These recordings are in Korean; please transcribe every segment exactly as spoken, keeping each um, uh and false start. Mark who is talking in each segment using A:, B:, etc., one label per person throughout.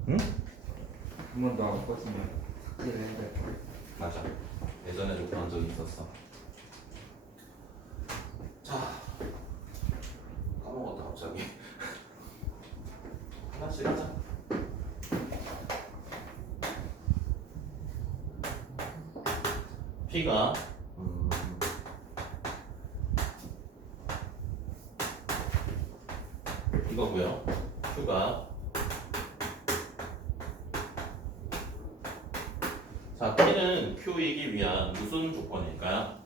A: 응? 한 번 더 안 꺼지면 삭제를 해야 돼.
B: 맞아. 예전에도 그런 적이 있었어. 자, 까먹었다 갑자기. 하나씩 하자. P가 음, 이거고요. Q가 자, P는 Q이기 위한 무슨 조건일까요?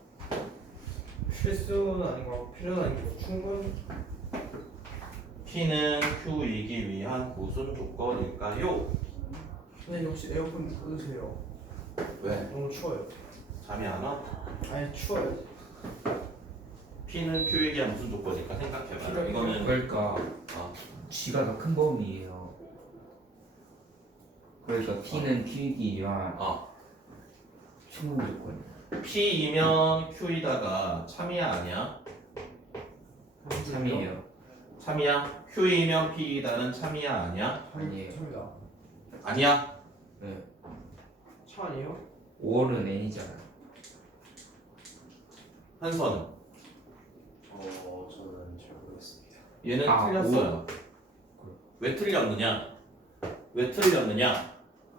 C: 필수는 아니고 필요는 아니고 충분.
B: P는 Q이기 위한 무슨 조건일까요?
C: 선생님 혹시 에어컨 끄세요?
B: 왜?
C: 너무 추워요.
B: 잠이 안 와?
C: 아니 추워요.
B: P는 Q이기 위한 무슨 조건일까 생각해봐.
C: 필요-
B: 이거는
A: 그러니까
B: 어,
A: G가 더 큰 범위예요. 그러니까 T는 Q이기 위한
B: 어,
A: 충분 조건.
B: P이면 Q이다가 참이야 아니야?
A: 참이에요.
B: 참이야? Q이면 P이다는 참이야 아니야?
A: 아니에요.
C: 참이다.
B: 아니야?
A: 네.
C: 차 아니에요?
A: 오월은 N이잖아요.
B: 한선은?
D: 어, 저는 잘 모르겠습니다.
B: 얘는
A: 아,
B: 틀렸어요. 왜 틀렸느냐? 왜 틀렸느냐?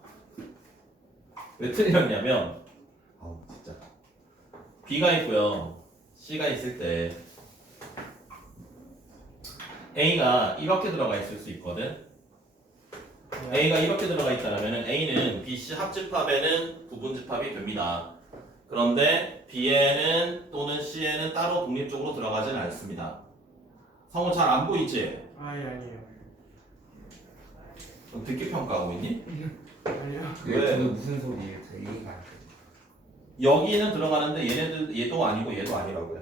B: 왜 틀렸냐면 아우 진짜 B가 있고요 C가 있을 때 A가 이렇게 들어가 있을 수 있거든. A가 이렇게 들어가 있다면 A는 B, C 합집합에는 부분집합이 됩니다. 그런데 B에는 또는 C에는 따로 독립적으로 들어가지는 않습니다. 성우 잘 안 보이지?
C: 아니 아니에요.
B: 너 듣기 평가하고 있니?
C: 아니요.
A: 네,
B: 왜?
A: 저도 무슨 소리예요? 저 이해가 안 돼요.
B: 여기는 들어가는데 얘네들 얘도 아니고 얘도 아니라고요.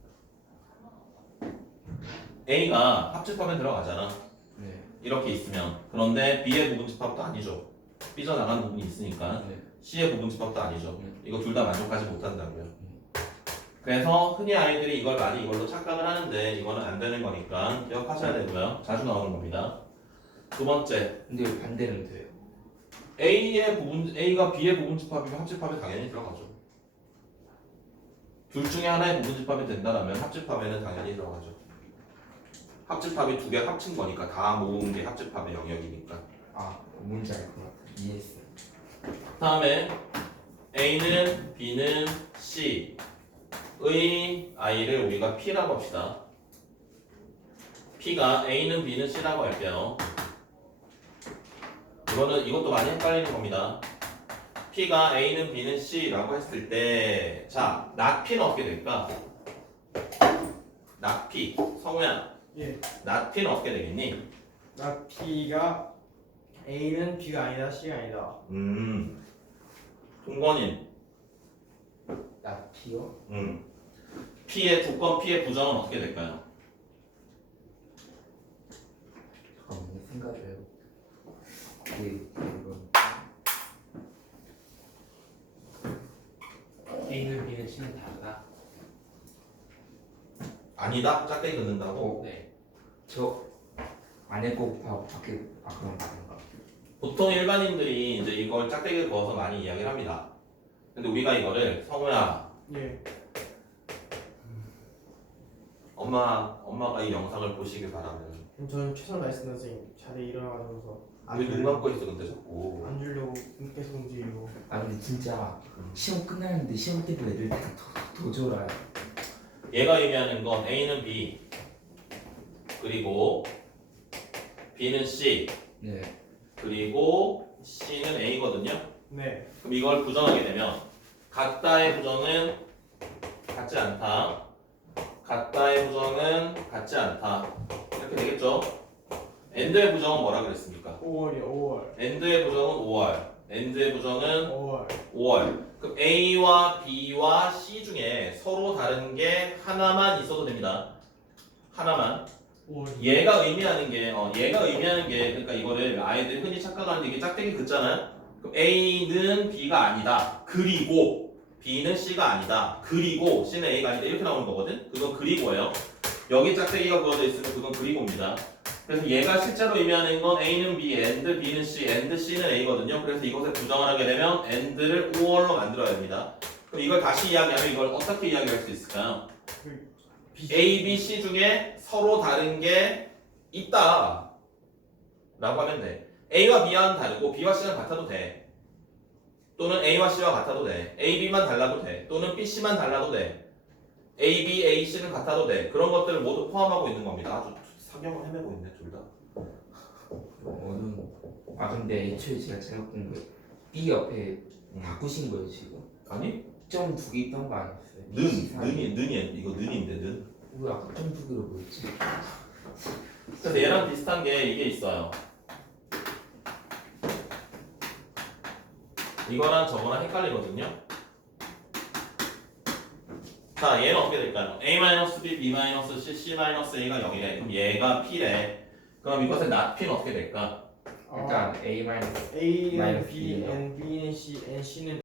B: A가 합집합에 들어가잖아.
A: 네.
B: 이렇게 있으면. 그런데 B의 부분집합도 아니죠. 삐져나가는 부분이 있으니까.
A: 네.
B: C의 부분집합도 아니죠.
A: 네.
B: 이거 둘 다 만족하지 못한다고요. 그래서 흔히 아이들이 이걸 많이 이걸로 착각을 하는데 이거는 안 되는 거니까 기억하셔야 되고요. 자주 나오는 겁니다. 두 번째,
A: 근데 왜 반대는 돼요?
B: A의 부분 A가 B의 부분집합이면 합집합에 당연히 들어가죠. 둘 중에 하나의 부분집합이 된다면 합집합에는 당연히 들어가죠. 합집합이 두 개 합친 거니까 다 모은 게 합집합의 영역이니까.
A: 아, 뭔지 알 것 같아요. 이해했어요.
B: 다음에 A는 B는 C의 I를 우리가 P라고 합시다. P가 A는 B는 C라고 할게요. 이거는 이것도 많이 헷갈리는 겁니다. P가 A는 B는 C라고 했을 때, 자, not P는 어떻게 될까? not P. 성우야,
C: 예.
B: not P는 어떻게 되겠니?
C: 나 B가 A는 B가 아니다 C가 아니다.
B: 음, 동건인,
A: 나 P요?
B: 음, P의 조건 P의 부정은 어떻게 될까요?
A: 잠깐만요. 생각을 해볼게요. 그, 이거.
D: A는 B는 C는 다르다.
B: 아니다? 짝대기 긋는다고?
D: 네.
A: 저 안에 거 곱하고 밖에 아 그런 거 아닌가?
B: 보통 일반인들이 이제 이걸 짝대기를 그어서 많이 이야기를 합니다. 근데 우리가 이거를 성우야,
C: 예.
B: 엄마, 엄마가 이 영상을 보시길 바라면
C: 그럼 저는 최선을 다했습니다 선생님. 자리에 일어나가지고서
B: 왜 눈 감고 있어 근데 자꾸.
C: 안 주려고 계속 움직이고.
A: 아 근데 진짜 시험 끝나는데 시험 때도 애들 다더 졸아요.
B: 얘가 의미하는 건 A는 B 그리고 B는 C
A: 네.
B: 그리고 C는 A거든요.
C: 네.
B: 그럼 이걸 부정하게 되면 같다의 부정은 같지 않다. 같다의 부정은 같지 않다. 이렇게 되겠죠? AND의 부정은 뭐라 그랬습니까?
C: 오월이요 오월.
B: AND의 부정은 오월, AND의 부정은
C: 오월.
B: 오월. 그럼 A와 B와 C 중에 서로 다른 게 하나만 있어도 됩니다. 하나만.
C: 오월.
B: 얘가 의미하는 게, 어, 얘가 의미하는 게, 그러니까 이거를 아이들이 흔히 착각하는데 이게 짝대기 긋잖아요. 그럼 A는 B가 아니다. 그리고 B는 C가 아니다. 그리고 C는 A가 아니다. 이렇게 나오는 거거든. 그건 그리고예요. 여기 짝대기가 그어져 있으면 그건 그리고입니다. 그래서 얘가 실제로 의미하는 건 A는 B, and B는 C, and C는 A거든요. 그래서 이것에 부정을 하게 되면 and를 오월로 만들어야 됩니다. 그럼 이걸 다시 이야기하면 이걸 어떻게 이야기할 수 있을까요? A, B, C 중에 서로 다른 게 있다 라고 하면 돼. A와 B와는 다르고 B와 C는 같아도 돼. 또는 A와 C와 같아도 돼. A, B만 달라도 돼. 또는 B, C만 달라도 돼. A, B, A, C는 같아도 돼. 그런 것들을 모두 포함하고 있는 겁니다. 아주 사경을 헤매고 있네 둘 다.
A: 어려운. 아 근데 애초에 제가 잘못 본 거예요. B 옆에
B: 음.
A: 바꾸신 거예요 지금?
B: 아니?
A: 점 두 개 있던 거 아니었어요?
B: 는, 는이, 는이, 이거 는인데 는.
A: 왜 아까 점 두 개로 보였지?
B: 그래서 얘랑 비슷한 게 이게 있어요. 이거랑 저거랑 헷갈리거든요. 자, 얘는 어떻게 될까요? A-B, B-C, C-A가 영이래. 그럼 얘가 P래. 그럼 이것의 not P는 어떻게 될까?
A: 일단 A 마이너스
C: A는
A: 마이너스
C: B,
A: B예요.
C: and B는 C, and C는